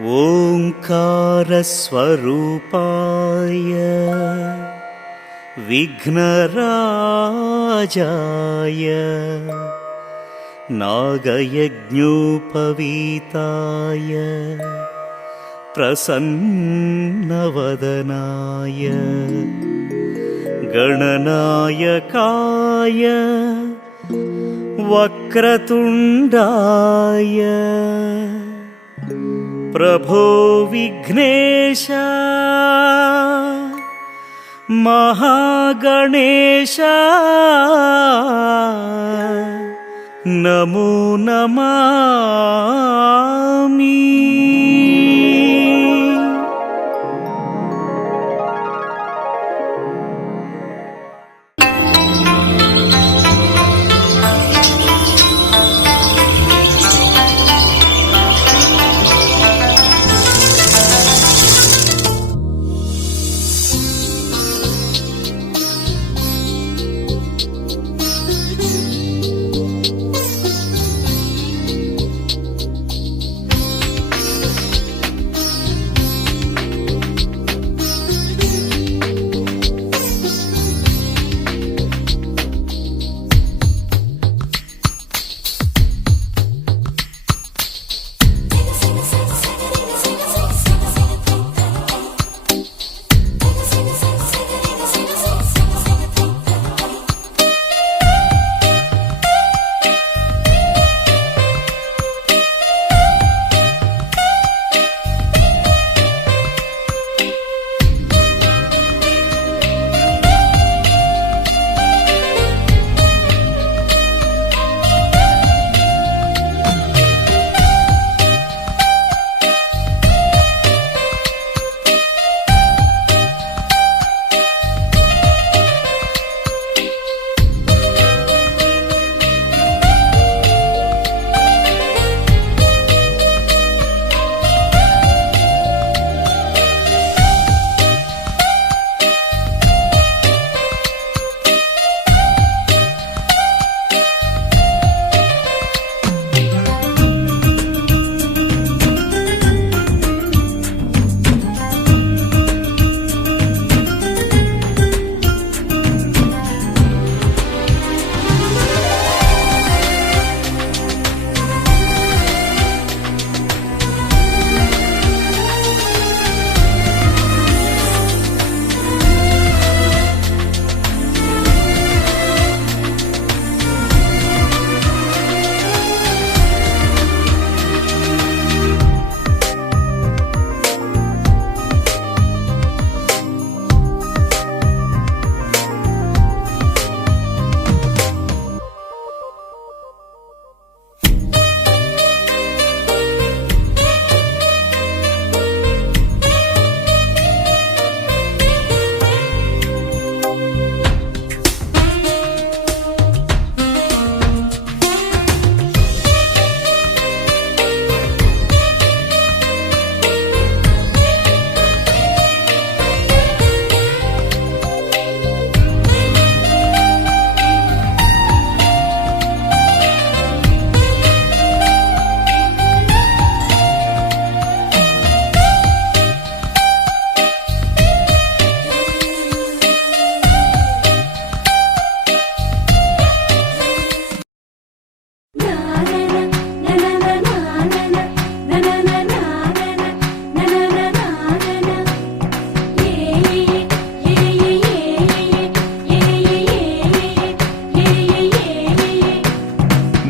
ఓంకారస్వరూపాయ విఘ్నరాజాయ నాగయజ్ఞోపవీతాయ ప్రసన్నవదనాయ గణనాయకాయ వక్రతుండాయ ప్రభో విఘ్నేశ మహాగణేశ నమో నమామి.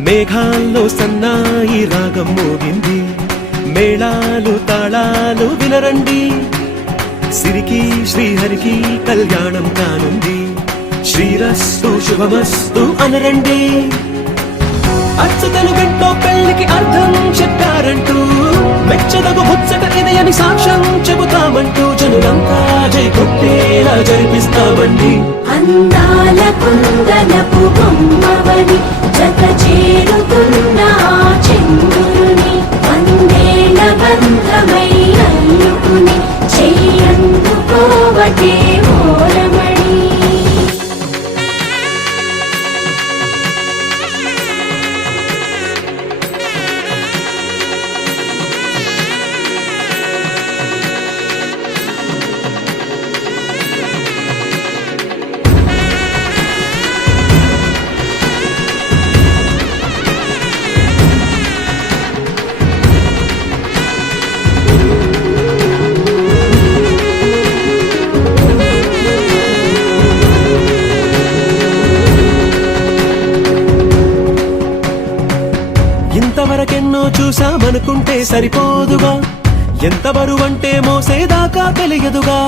మేఘాల్లో సన్నాయి రాగం మోగింది, మేళాలు తాళాలు వినరండి. సిరికి శ్రీహరికి కళ్యాణం కానుంది, శ్రీరస్తు శుభమస్తు అనరండి. అచ్చతలు గంటో పెళ్లికి అర్థం చెప్పారంటూ, మెచ్చదగు ముచ్చట ఇదయని సాక్ష్యం చెబుతామంటూ జనులంతా జై కొట్టేలా జరిపిస్తామండి. అందాల కుందనపు బొమ్మవని జత చేరుతున్న చంద్రుని వందేల బంధమై అల్లుకుని చెయ్యందుకోవటే ఓరమణి. ఇంతవరకెన్నో చూసామనుకుంటే సరిపోదుగా, ఎంత బరువంటే మోసేదాకా తెలియదుగా.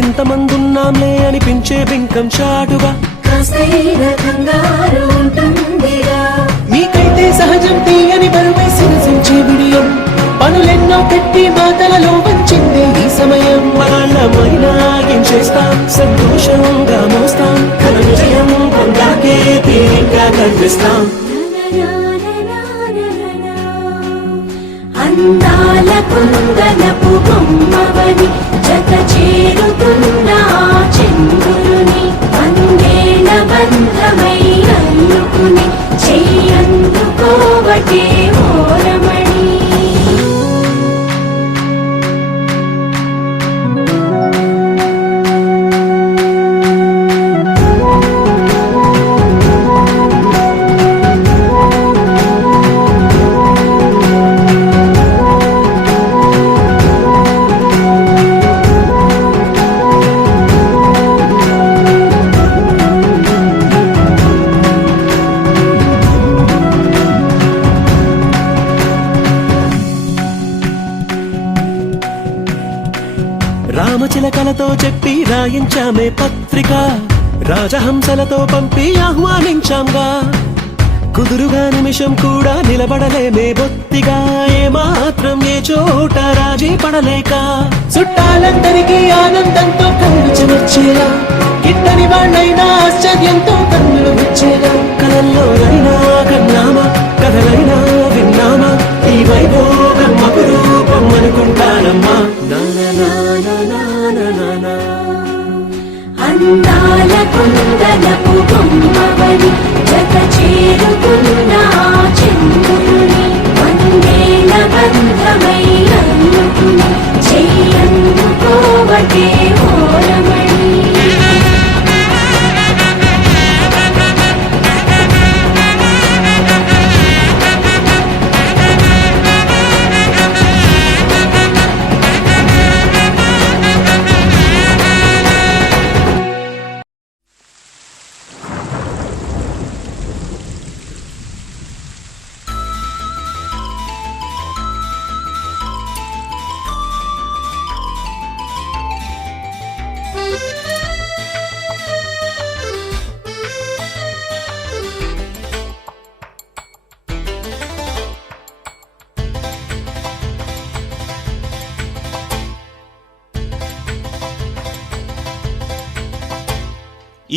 ఇంతమందున్నాంలే అనిపించే బింకం చాటుగా, కాస్తైన కంగారు ఉంటుందిగా. మీకైతే సహజం తీయని బరువై సిరసించే విడియం, పనులెన్నో పెట్టి మాటలలో వంచింది ఈ సమయం. మనమైనా ఏం చేస్తాం, సంతోషంగా మోస్తాం, ఘన విజయం పొందాకే తీరిగ్గా కనిపిస్తాం. అందాల కుందనపు బొమ్మవని జత చేరుతున్న ఆ చంద్రుని వందేళ్ల బంధమై అల్లుకుని చెయ్యందుకోవటే ఓరమణి. రామచిలకలతో చెప్పి రాయించామే పత్రిక, రాజహంసలతో పంపి ఆహ్వానించాంగా. కుదురుగా నిమిషం కూడా నిలబడలేమే బొత్తిగా, ఏమాత్రం ఏ చోట రాజీ పడలేక. చుట్టాలందరికీ ఆనందంతో కళ్ళు చెమర్చేలా, గిట్టని వాళ్ళైనా ఆశ్చర్యంతో కన్నులు వచ్చేలా. కలల్లో అయినా కన్నామా, కథలైనా విన్నామా, ఈ వైభోగం అపురూపం అనుకుంటానమ్మా. అందాల కుందనపు బొమ్మవని జత చేరుతున్న ఆ చంద్రుని వందేళ్ల బంధమై అల్లుకుని చెయ్యందుకోవటే ఓరమణి.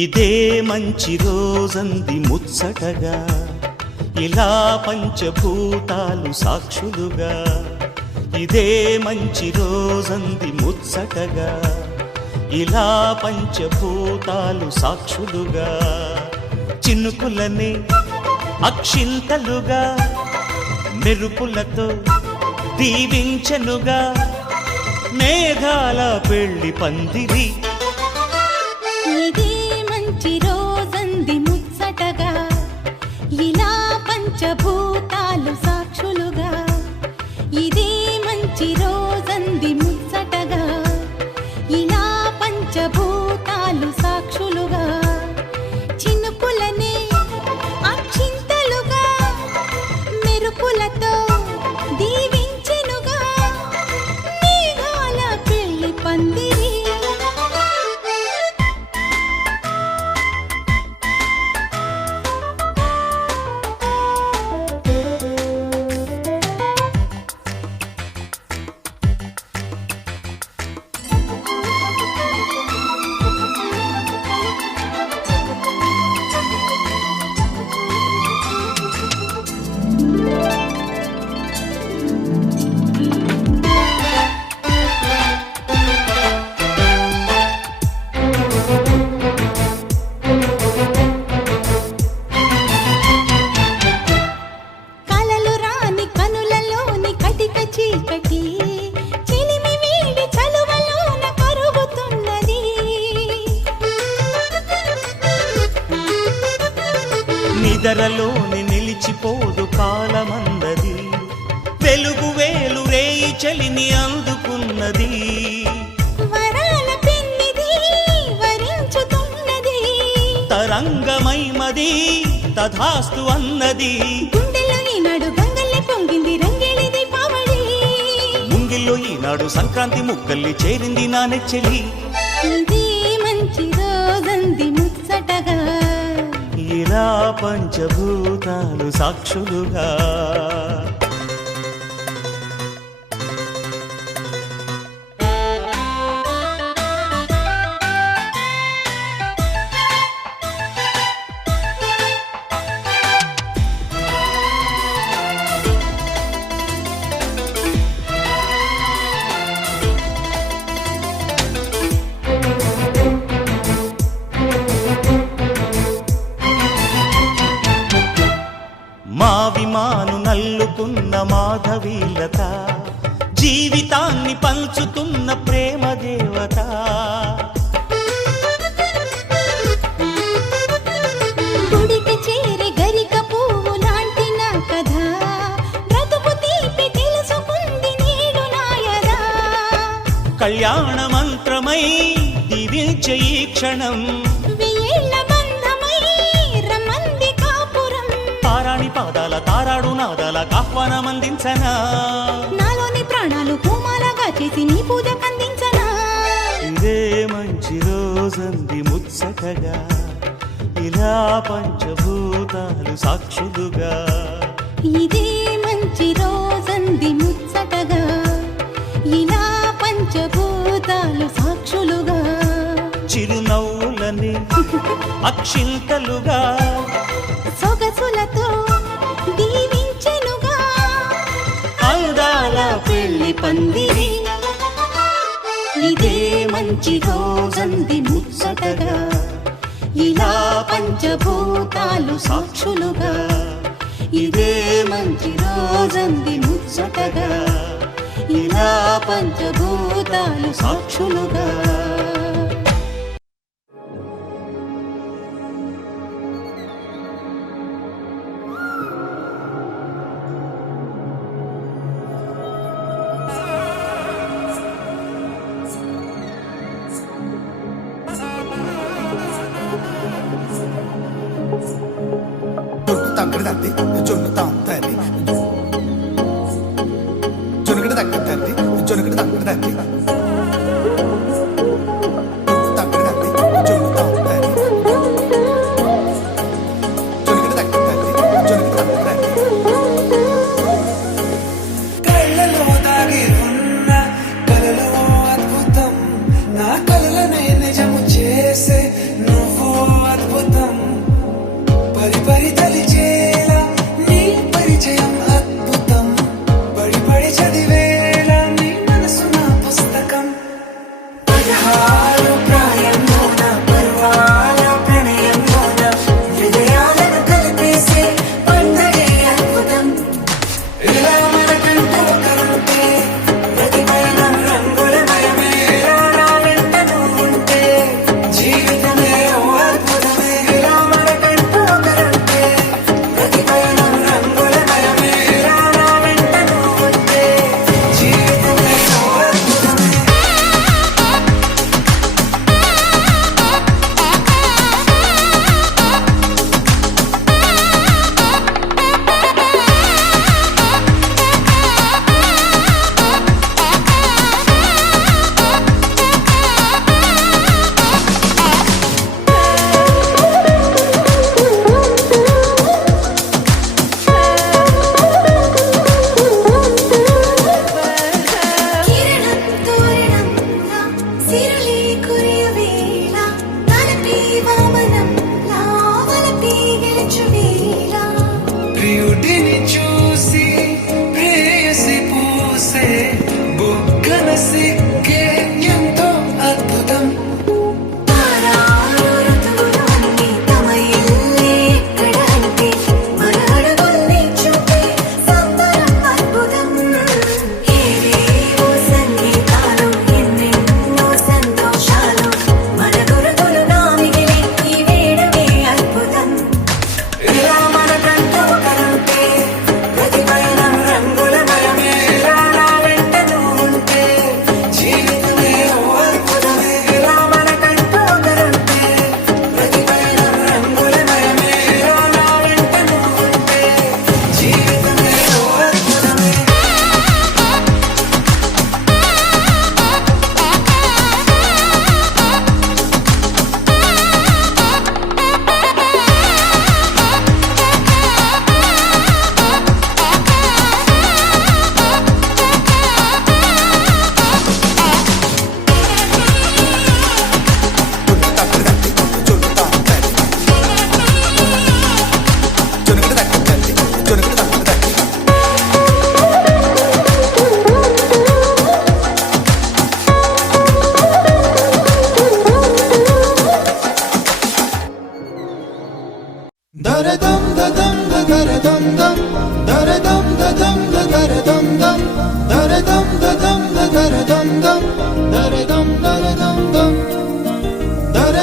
ఇదే మంచి రోజంది ముచ్చటగా, ఇలా పంచభూతాలు సాక్షులుగా. ఇదే మంచి రోజంది ముచ్చటగా, ఇలా పంచభూతాలు సాక్షులుగా. చినుకులని అక్షింతలుగా, మెరుపులతో దీవించనుగా, మేఘాల పెళ్లి పందిరి. ఇదే మంచి రోజంది ముచ్చటగా, ఇలా పంచభూతాలు సాక్షులుగా. ఇదే మంచి రోజంది ముచ్చటగా, ఇలా పంచభూతాలు సాక్షులుగా. చినుకులనే అక్షింతలుగా, మెరుపులతో దీవించెనుగా, మేఘాల పెళ్లి పందిరి. నిదరలోని నిలిచిపోదు కాలమందది, వెలుగు వేలు రేయి చలిని అందుకున్నది. వరాల పెన్నిది వరించుతున్నది, తరంగమై మది తథాస్తు అన్నది. గుండెలో నాడు సంక్రాంతి ముగ్గల్లి చేరింది నా నెచ్చెలి ఇది మంచి రోజంది ముచ్చటగా ఇలా పంచభూతాలు సాక్షులుగా మావిమాను నల్లుకున్న మాధవీలత జీవితాన్ని పంచుతున్న ప్రేమ దేవత గుడికి చేరి గరిక పువ్వు లాంటి నా కథ బ్రతుకు తీపి తెలుసుకుంది నేడు నాయదా కళ్యాణ మంత్రమై దీవించే ఈ క్షణం వెయ్యేళ్ల బంధమై రమ్మంది కాపురం తారాణి పాదాల తారాడు నాదాల ఆహ్వానమందించనా నాలోని ప్రాణాలు పూమాలగా చేసి నీ పూజ కందించనా ఇదే మంచి రోజంది ముచ్చటగా ఇలా పంచభూతాలు సాక్షులుగా ఇదే మంచి రోజంది ముచ్చటగా ఇలా పంచభూతాలు సాక్షులుగా చిరునవ్వులని అక్షింతలుగా సొగసులతో దీవించెనుగా అందాల పెళ్లి పందిరి ఇదే మంచి రోజంది ముచ్చటగా ఇలా పంచభూతాలు సాక్షులుగా ఇదే మంచి రోజంది ముచ్చటగా ఇలా పంచభూతాలు సాక్షులుగా తగ్గడదండి జొన్నుతాం తల్లి జొనుగడ తగ్గదండి జొనుగడ తగ్గదండి తగ్గడదండి జొన్నుతాం తల్లి జొనుగడ తగ్గదండి జొనుగడ తగ్గదండి కళ్ళలో దాగి ఉన్న కలలో అద్భుతం నా కలలనే నిజము చేసే నువ్వు అద్భుతం పరి పరి తలిచేలా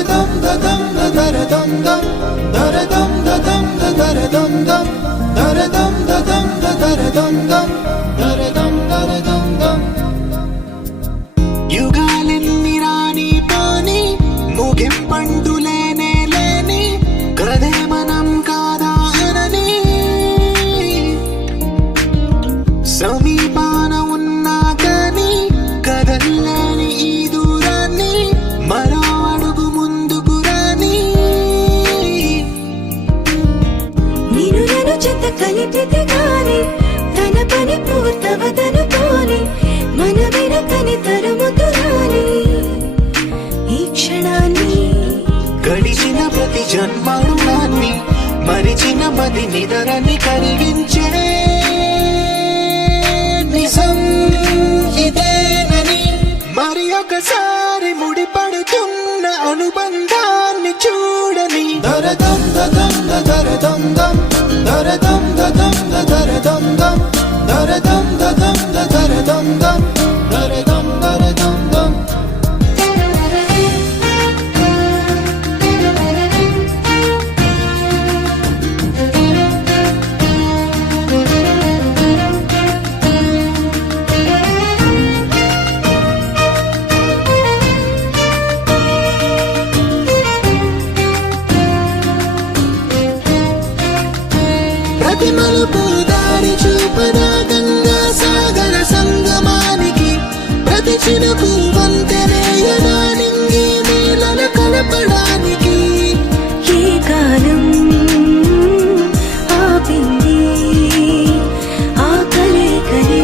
దరదం దదం దరదం దం దరదం దదం దరదం దం దరదం దదం దరదం దం దరదం దరదం దం యుగాలెన్ని రాని పోని ముగింపండు లేనే లేని కథే మనం కాదా అనని సమీపాన ఉన్నా కానీ కదల్లేని ఈ దూరాన్ని మరో అడుగు ముందుకు రాని నిన్ను నన్ను చెత్త కలిపితే గాని తన పని పూర్తవదనుకోని మన వెనకని తరుముతురాని ఈ క్షణాన్ని గడిచిన ప్రతి జన్మరుణాన్ని మరిచిన మది నిదరని కరిగించే నిజం ఇదేనని మరి ఒకసారి ముడిపడుతున్న అనుబంధాన్ని చూడని దరదం దదం దరదం దం దరదం దదం దరదం దం దరదం దదం దరదం దం దరదం దరదం దం ప్రతి మలుపు దారి చూపదా గంగా సాగర సంగమానికి ప్రతి చినుకు వంతెనేయదా నింగి నీళ్ళ కలపడానికి ఏ కాలం ఆపింది ఆ కలయికని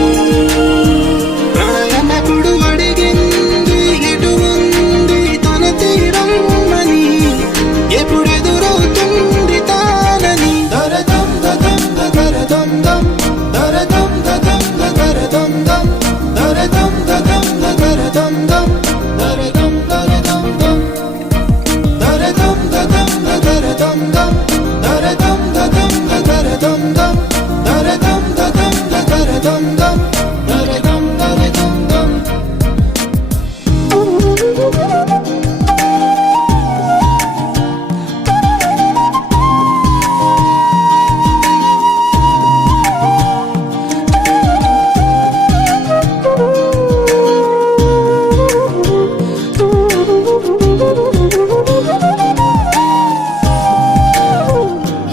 ప్రళయమప్పుడు అడిగింది ఎటు ఉంది తన తీరం అని ఎప్పుడెదురవుతుంది తానని దరదం దదం దరదం దం దరదం దదం దరదం దం దరదం దదం దరదం దం దరదం దరదం దం దరదం దదం దరదం దం దరదం దదం దరదం దం దరదం దదం దరదం దం దరదం దరదం దం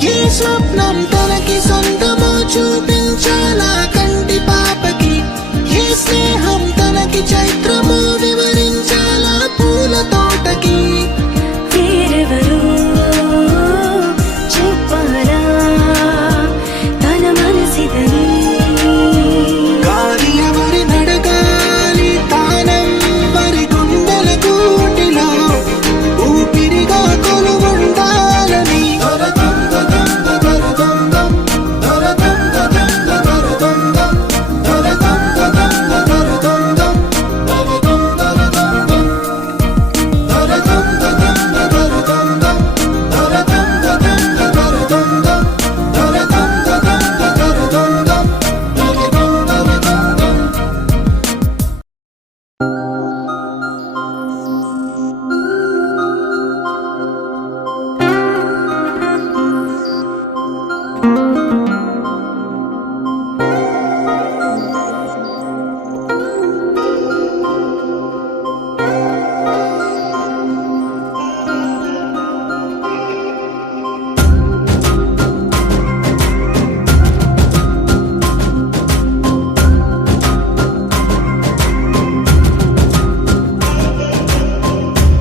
ఏ స్వప్నం తనకి సొంతమో చూపించాలా కంటి పాపకి ఏ స్నేహం తనకి చైత్రమో వివరించాలా పూల తోటకి వేరెవరో చెప్పారా తన మనసిదని గాలి ఎవరి నడగాలి తానం మరి గుండెల కూటిలో ఊపిరిగా కొలువుండాలని దరదం దదం దరదం దం దరదం దదం దరదం దం దరదం దదం దరదం దం దరదం దరదం దం దరదం దదం దరదం దం దరదం దదం దరదం దం దరదం దదం దరదం దం దరదం దరదం దం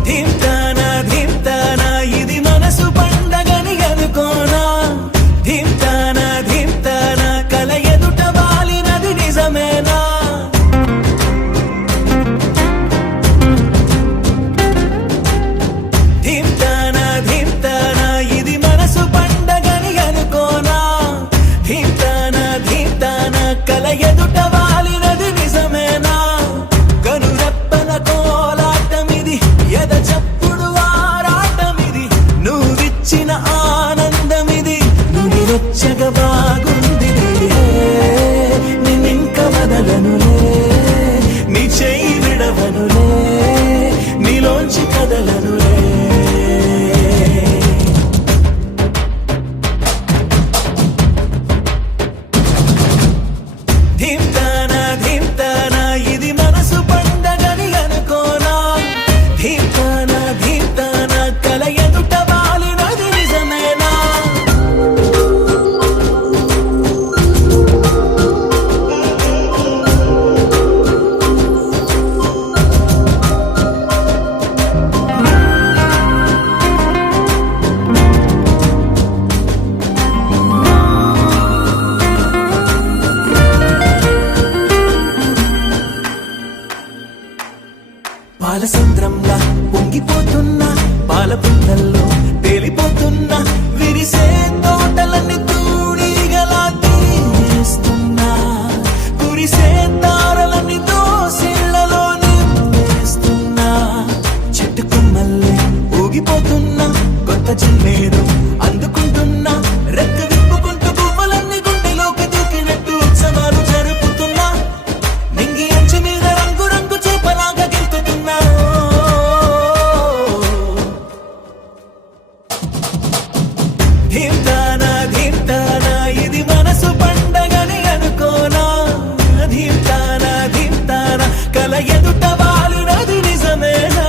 ధింతానా ధింతానా ఇది మనసు పండగని అనుకోనా ధింతానా ధింతానా కల ఎదుట వాలినది నిజమేనా ధింతానా ధింతానా ఇది మనసు పండగని అనుకోనా ధింతానా ధింతానా కల ఎదుట వాలినది నిజమేనా కనురెప్పల కోలాటమిది ఎద చప్పుడు ఆరాటమిది నువ్విచ్చిన ఆనందమిది నుని రొచ్చగ బాగుంది నిన్నింక వదలనులే నీ చెయ్యి విడవనులే నీలోంచి కదలనులే పాలసంద్రంలా పొంగిపోతున్నా పాల పుంతల్లో తేలిపోతున్నా విరిసే తోటలన్నీ తూడిగలా తీస్తున్నా కురిసే తారలన్నీ దోసిళ్లలో నింపేస్తున్నా చెట్టు కొమ్మల్లే ఊగిపోతున్నా కొత్త చిన్నేరు అందుకుంటున్నా రెక్క విప్పుకుంటూ పువ్వులన్నీ గుండెలోకి దూకినట్టు ఉత్సవాలు జరుపుతున్నా నింగి అంచు మీద రంగు రంగు చూపలాగా గెంతుతున్నా ధీమ్తానా ధీమ్తానా ఇది మనసు పండగని అనుకోనా ధీమ్తానా ధీమ్తానా కల ఎదుట వాలినది నిజమేనా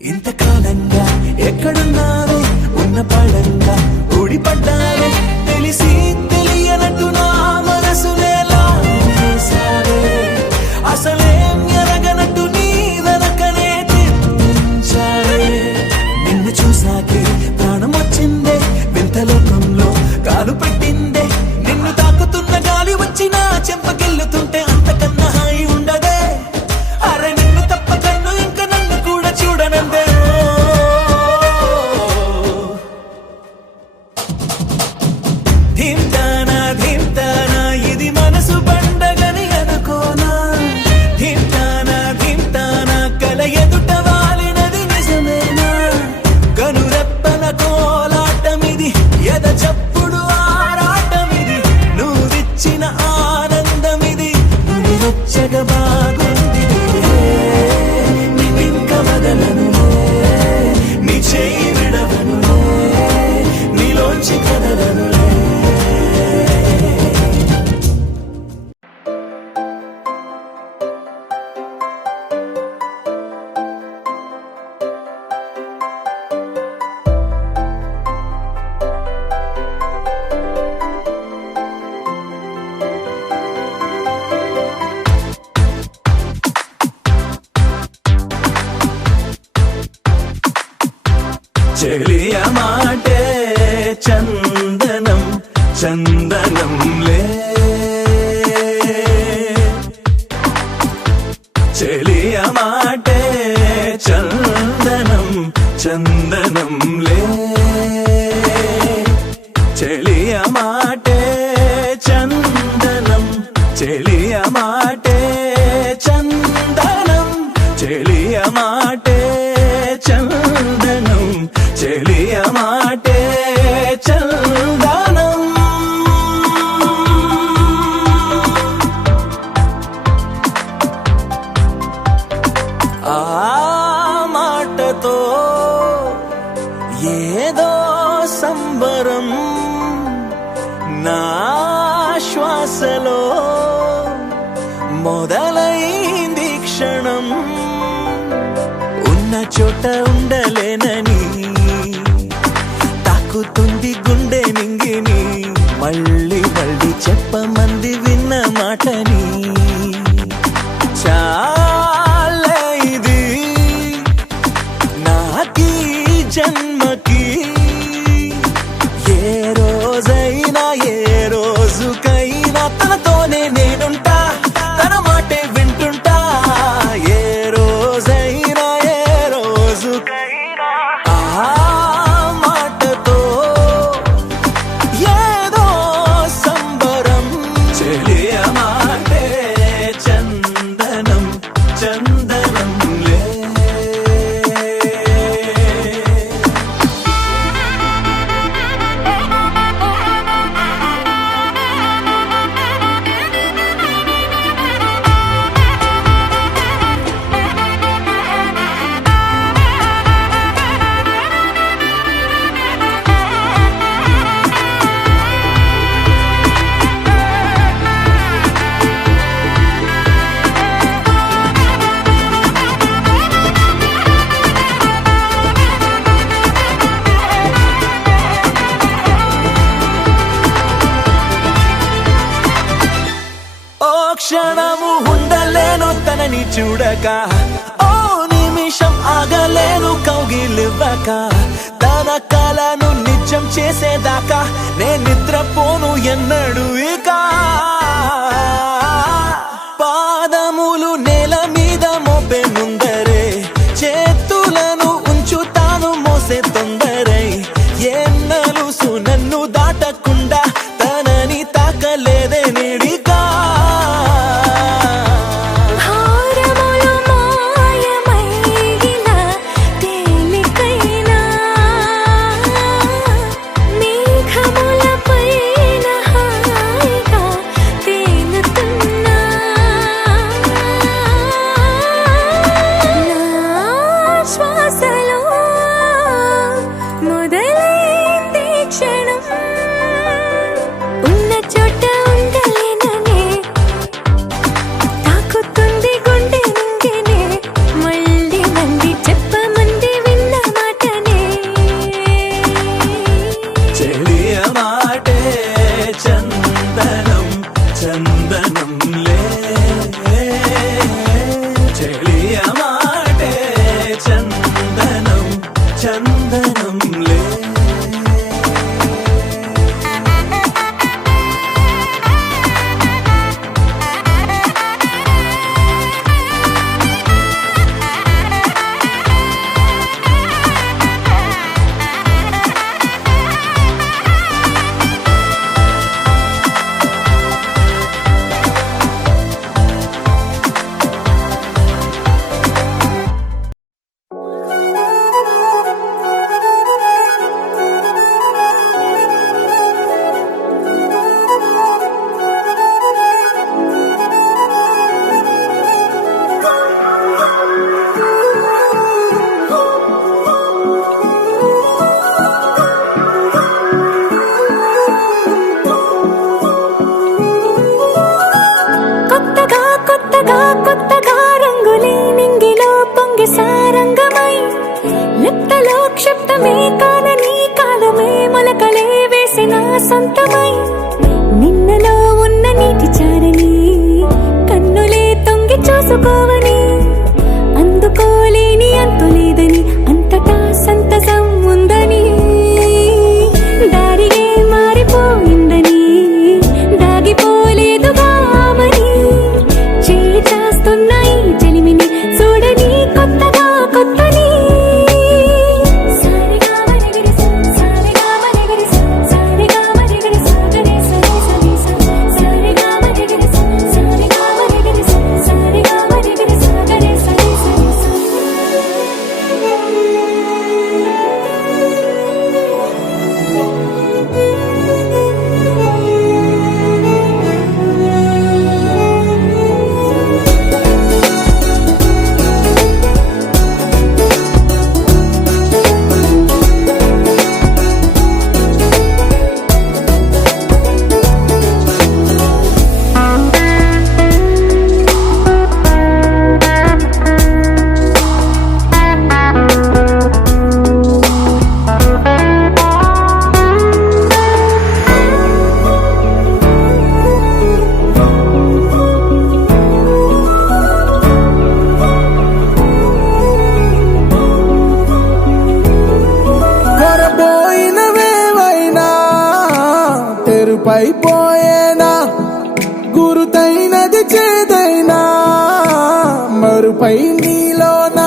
ఇంతకాలంగా ఎక్కడున్నావే ఉన్న పడంగా ఊడిపడ్డావే తెలిసి తెలియనట్టు నా మనసునే లాగేశావే అసలేం ఎరగనట్టు నీ వెనకనే తిప్పించావే నిన్ను చూసాకే ప్రాణం వచ్చిందే వింత లోకంలో కాలు పెట్టిందే నిన్ను తాకుతున్న గాలి వచ్చి నా చెంపకెళ్ళుతుంటే అంతకన్నా హాయి ఉండదే అరే నిన్ను తప్ప కన్ను ఇంకా నన్ను కూడా చూడనందే ధీమ్తానా ధీమ్తానా ఇది మనసు పండగని అనుకోనా ధీమ్తానా ధీమ్తానా కల ఎదుట వాలినది నిజమేనా కనురెప్పల కోలాటమిది ఎద చప్పుడు ఆరాటమిది నువ్విచ్చిన ఆనందమిది నువ్వు వచ్చగా బాగుంది నిన్నింక వదలనులే నీ చేయి విడవనులే నీలోంచి కదలనులే చెలియ మాటే చందనం చందనంలే చెలియ మాటే చందనం చందనంలే చెలియ మాటే చందనం చెలియ మాటే చందనం చెలియ మాటే చందనం చెలియ మాటే చందనం ఆ మాటతో ఏదో సంబరం నా శ్వాసలో మొదలైంది క్షణం ఉన్న చోట ఉండలేనని తాకుతుంది గుండె నింగిని మళ్ళీ మళ్ళీ చెప్పమంది విన్న మాటని చాలే ఇది నాకీ జన్మకి ఏ రోజైనా ఏ రోజుకైనా తనతోనే నేనుంటా తన మాటే వింటుంటా ఏ రోజైనా ఏ రోజుకైనా ఆ మాటతో ఏదో సంబరం చెలియ మాటే చందనం చందనంలే క్షణము ఉండలేను తనని చూడక, ఓ నిమిషం ఆగలేను కౌగిలివ్వక, తన కలను నిజం చేసేదాకా నే నిద్రపోను ఎన్నడు ఇక. పాదములు నేల మీద మోపే ముందరే చేతులను ఉంచుతాను మోసే తొందరై, ఎన్నలుసు నన్ను దాటకుండా తనని తాకలేదే నిడిగా. హారములు మాయమైనా తేలికైనా మేఘములపైన హాయిగా తేలుతున్నా, నా శ్వాసలో మొదలైంది క్షణం, ఉన్న చోట ఉండలేననే తాకుతుంది గుండె నింగినే, మళ్ళీ మంది చెప్పమంది విన్న మాటనే. చెలియ మాటే చందనం చందనంలే, చెలియ మాటే చందనం చందనంలే. కొత్తగా కొత్తగా కొత్తగా రంగులే నింగిలో పొంగి సారంగమై, లిప్తలో క్షిప్తమే కాదని కాలమే మొలకలే వేసిన సొంతమై, నిన్నలో ఉన్న నీటి చారని కన్నులే తొంగి చూసుకోవని, అందుకోలేని అంతులేదని అంతటా సంతసం ఉందని, దారిగే మారిపోయిందని దాగిపోలేదుగా ఆమని, చేయి చేస్తున్నాయి చెలిమిని చూడని కొత్తగా కొత్తని. సారిగా మరిగిరి సారిగా మరిగిరి సారిగా మరిగిరి సాగరే సరి సరి సారిగా మరిగిరి సారిగా మరిగిరి సారిగా మరిగిరి సాగరే సరి సరి. కొరబోయినవేవైనా తెరుపైపోయేనా, గురుతైనది చేదైనా మరుపై నీలోనా.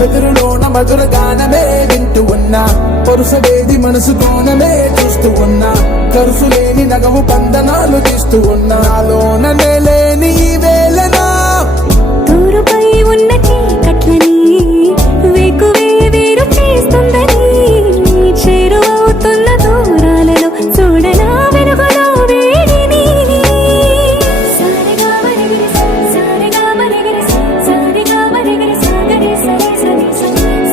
వెదురులోన మధుర గానమే వింటూ ఉన్నా, పరుసవేది మనసు కోణమే చూస్తూ ఉన్నా, కరుసులేని నగవు బంధనాలు తీస్తూ ఉన్నా, నాలోన లేని ఈ వేళనా. తూరుపై ఉన్న చీకట్లని వేకువే వేరు చేస్తుందని, చేరువవుతున్న దూరాలలో చూడనా వెలుగులో వేడిని. సారిగా మరిగిరి సారిగా మరిగిరి సారిగా మరిగిరి సాగరే సరి సరి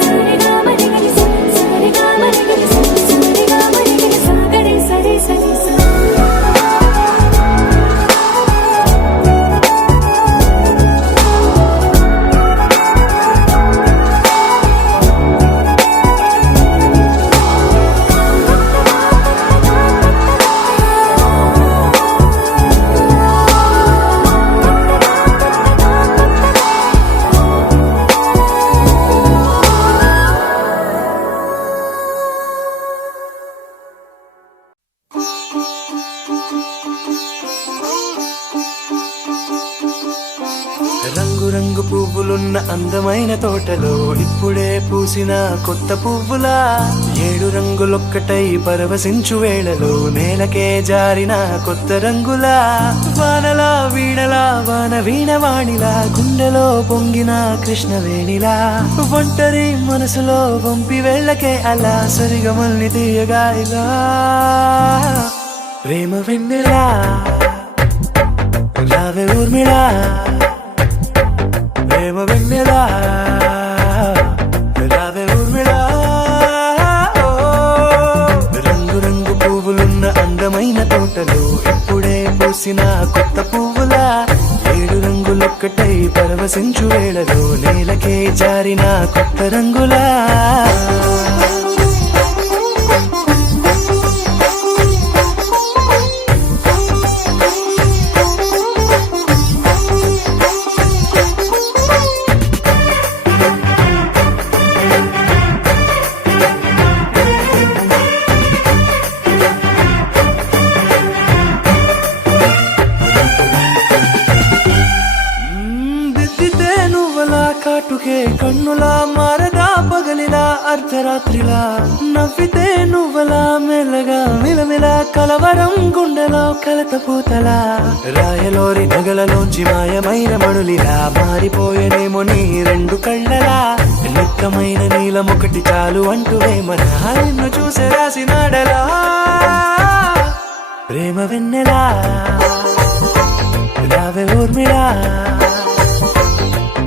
సారిగా మరిగిరి సారిగా మరిగిరి సారిగా మరిగిరి సాగరే సరి సరి. రంగు పువ్వులున్న అందమైన తోటలో ఇప్పుడే పూసిన కొత్త పువ్వులా 7 రంగులొక్కటై పరవశించు వేళలో నేలకే జారిన కొత్త రంగులా వానలా వీణలా వాన వీణవాణిలా గుండెలో పొంగిన కృష్ణవేణిలా ఒంటరి మనసులో వంపి వెళ్ళకే అలా సరిగమల్ని తీయగా ఇలా ప్రేమ వెన్నెలా రావే ఊర్మిళా ప్రేమ వెన్నెలా రావే ఊర్మిళా రంగు రంగు పువ్వులున్న అందమైన తోటలో ఇప్పుడే పూసిన కొత్త పువ్వులా 7 రంగులొక్కటై పరవశించు వేళలో నేలకే జారిన కొత్త రంగులా దిద్దితే నువ్వలా కాటుకే కన్నులా మారదా పగలిలా అర్ధరాత్రిలా నవ్వితే నువ్వలా మెల్లగా మిలమిలా కలవరం గుండెలో కలత పూతలా రాయలోరి నగలలోంచి మాయమైన మణులిలా మారిపోయేనేమో నీ 2 కళ్ళలా నిక్కమైన నీలమొకటి చాలు అంటూ వేమన నిన్ను చూసే రాసినాడలా ప్రేమ వెన్నెలా రావే ఊర్మిళా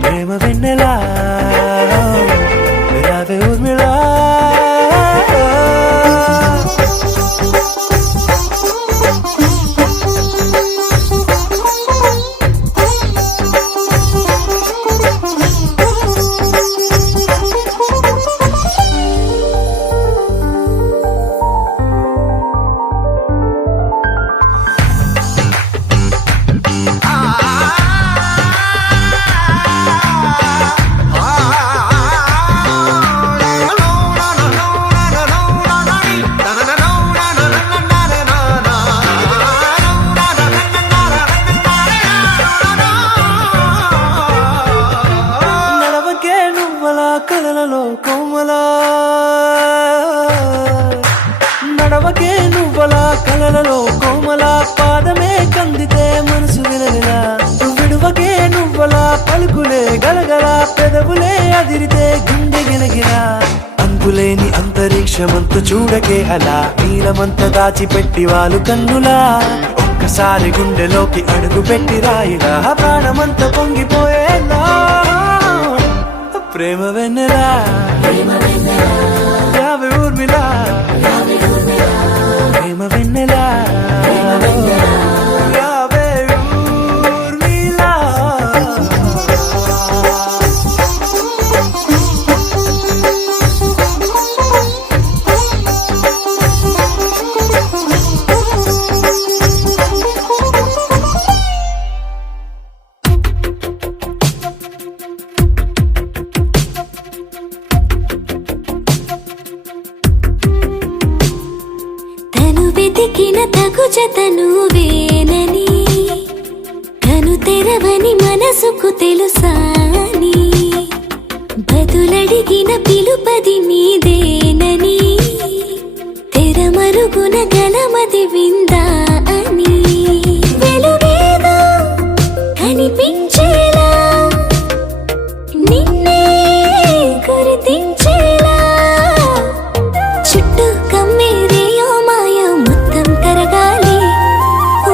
ప్రేమ వెన్నెలా రావే ఊర్మిళా నడవకే నువ్వలా కలలలో కోమలా నడవకే నువ్వలా కలలలో కోమలా పాదమే కందితే మనసు వినలిలా విడువకే నువ్వలా పలుకులే గలగల పెదవులే అదిరితే గుండె గిలగిలా అంతులేని అంతరిక్షమంత చూడకే అలా నీలమంత దాచిపెట్టి వాళ్ళు కన్నులా ఒక్కసారి గుండెలోకి అడుగు పెట్టి రాయిలా ప్రాణమంత పొంగిపోయేలా ప్రేమ వెన్నెలా రావే ఊర్మిళా ప్రేమ వెన్నెలా రావే ఊర్మిళా తను వెతికిన తగు జతను వేనని కను తెరవని మనసుకు తెలుసాని బదులడిగిన పిలుపది నీదేనని తెరమరుగున గలమది విందా అని వెలుగేదో కనిపించేలా నిన్నే గుర్తించేలా చుట్టూ కమ్మేరేయో మాయ మొత్తం కరగాలి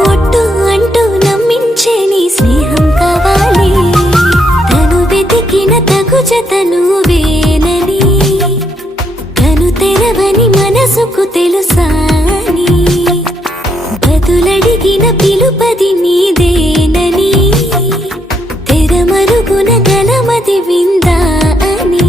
ఒట్టు అంటూ నమ్మించే నీ స్నేహం కావాలి తను వెతికిన తగు జతను వేనని కను తెరవని మనసుకు తెలుసాని బదులడిగిన పిలుపది నీదేనని తెరమరుగున గలమది విందా అని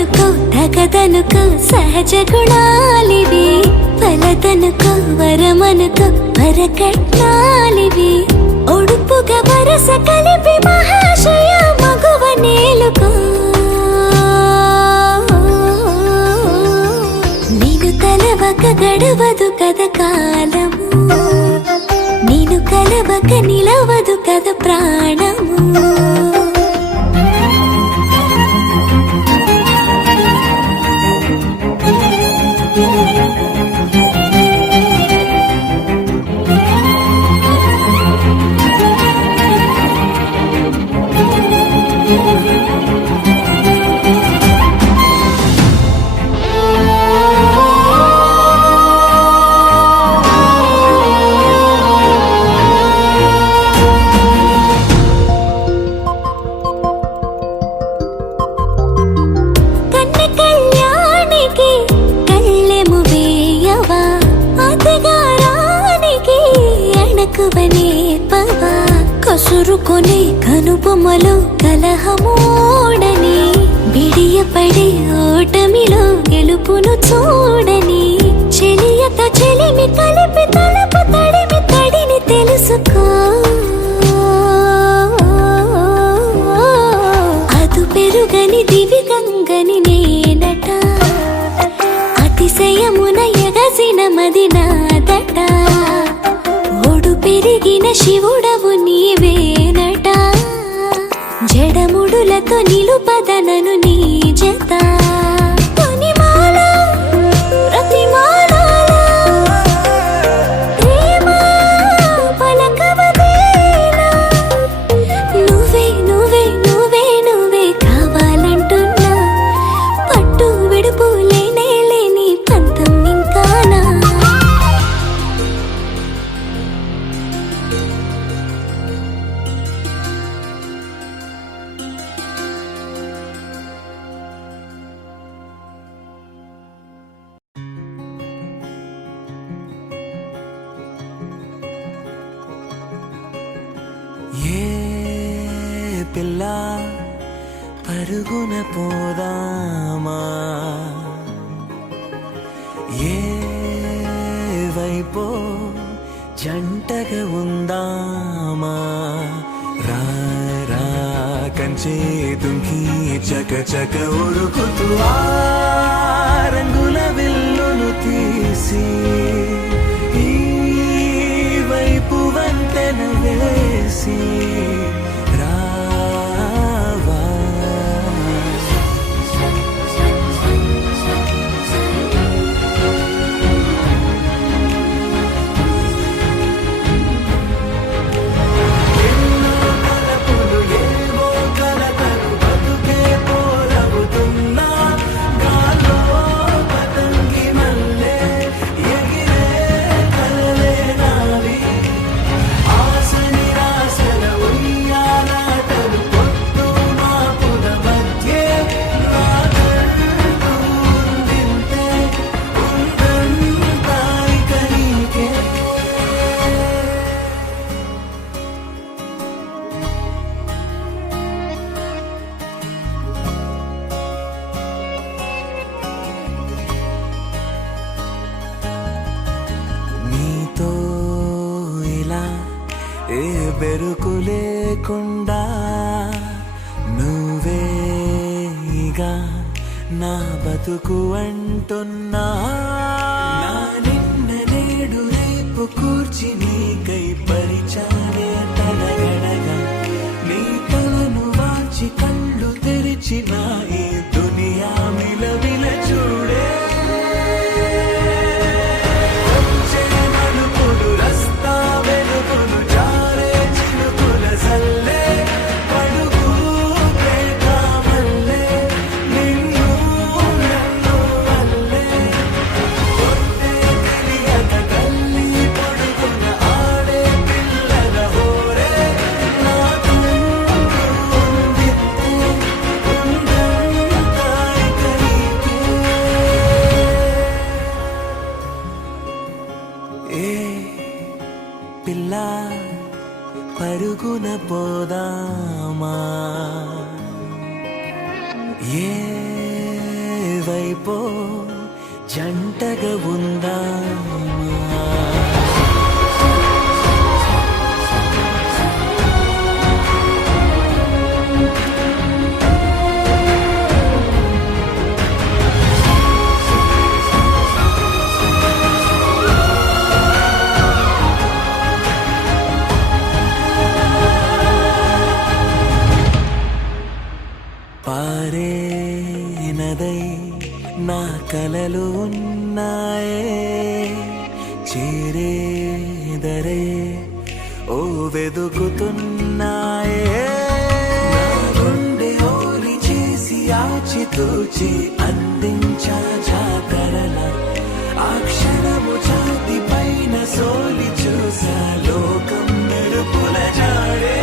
వలదనుకో తగదనుకో సహజ గుణాలివి వలదనుకో వరమనుకో వరకట్నాలివి ఒడుపుగా వరస కలిపి మహాశయ మగువ నేలుకో నేను తలవక గడవదు కద కాలము నేను కలవక నిలవదు కద ప్రాణము కసురుకొనే కనుబొమ్మలో కలహమోడని బిడియపడే ఓటమిలో గెలుపును చూడని చెలియత చెలిమి కలిపి తలపు తడిమి తడిని తెలుసుకో అదు పెరుగని దివి గంగని నేనట అతిశయమున ఎగసిన మది నాదట పెరిగిన శివుడవు నీవేనట జడముడులతో నిలుపదనను నీ జత తొనిమాల ప్రతిమాల ప్రేమ పలకవదేనా నువ్వే నువ్వే నువ్వే నువ్వే కావాలంటున్నా పట్టు విడుపు లేనే లేని పంతం ఇంకానా పిల్ల పరుగున పోదామా ఏ వైపో జంటగా ఉందామా రా రా కంచే దుంకి చక చక ఉరుకుతూ ఆ రంగుల విల్లును తీసి ఈ వైపు వంతెన వేసి బెరుకు లేకుండా నువ్వేగా నా బతుకు అంటున్నా నిన్న నేడు రేపు కూర్చి నీకై పరిచానే తడగడగా నీ కలను వాచి కళ్ళు తెరిచిన ఈ దునియా మిలవిల చూడే వైపో జంటగా ఉందామా పారే నదై నా కలలు ఉన్నాయే చేరేదరే ఓ వెదుకుతున్నాయే నా గుండె ఓలి చేసి ఆచితూచి అందించా జాతరల ఆ క్షణము ఛాతి పైన సోలి చూసా లోకం మెరుపుల జాడే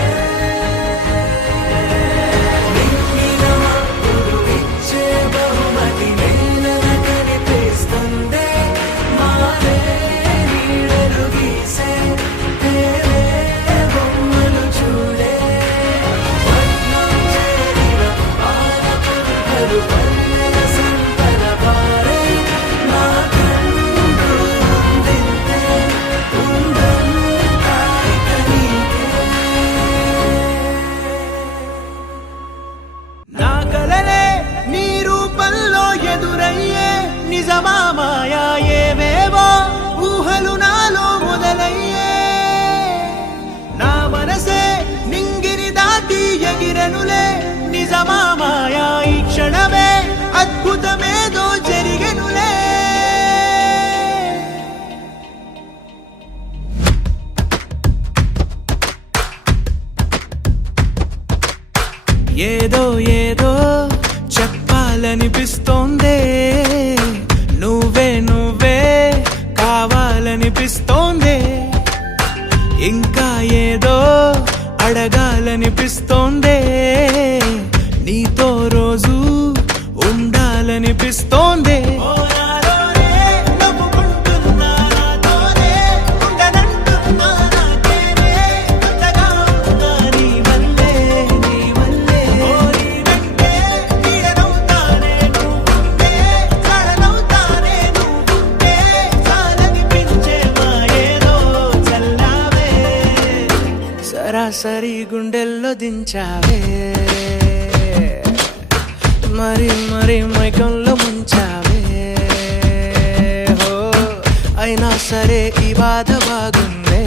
నా కలలే నీ రూపంలో ఎదురయ్యే నిజమా మాయా ఏవేవో ఊహలు నాలో మొదలయ్యే నా మనసే నింగిని దాటి ఎగిరనులే నిజమా మాయా ఈ క్షణమే అద్భుతమేదో జరిగెనులే ఏదో ఏదో చెప్పాలనిపిస్తోందే నువ్వే నువ్వే కావాలనిపిస్తోందే ఇంకా ఏదో అడగాలనిపిస్తోందే నీతో రోజు ఉండాలనిపిస్తోందే సరాసరి గుండెల్లో దించావే మరి మరి మైకంలో ముంచావే హో అయినా సరే ఈ బాధ బాగుందే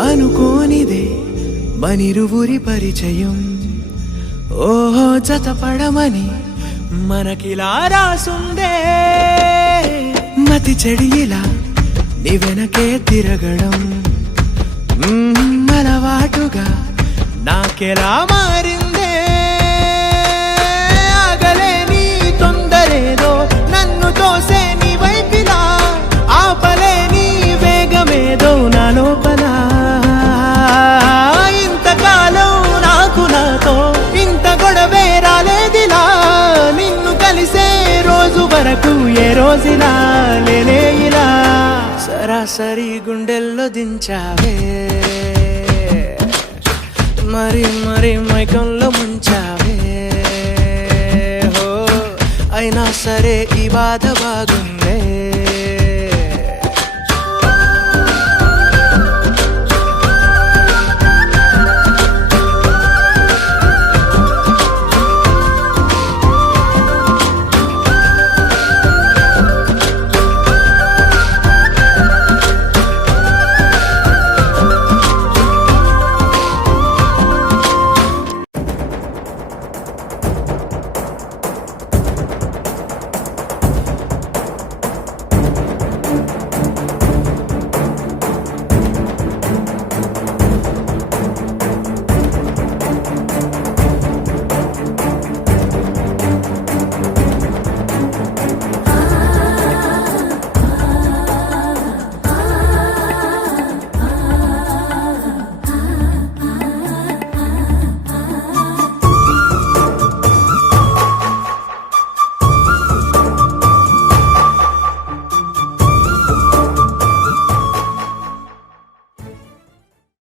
అనుకోనిదే మనిరువురి పరిచయం ఓహో జతపడమని మనకిలా రాసుందే మతి చెడిలా నీ వెనకే తిరగడం అలవాటుగా నాకెలా మారిందే ఆగలేని తొందరేదో నన్ను తోసే నీ వైపిలా ఆపలేని వేగమేదో నా లోపల ఇంతకాలం నాకు నాతో ఇంత గొడవే రాలేదిలా నిన్ను కలిసే రోజు వరకు ఏ రోజులా లేనే ఇలా సరాసరి గుండెల్లో దించావే మరి మరి మైకంలో ముంచావే హో అయినా సరే ఈ బాధ బాగుంది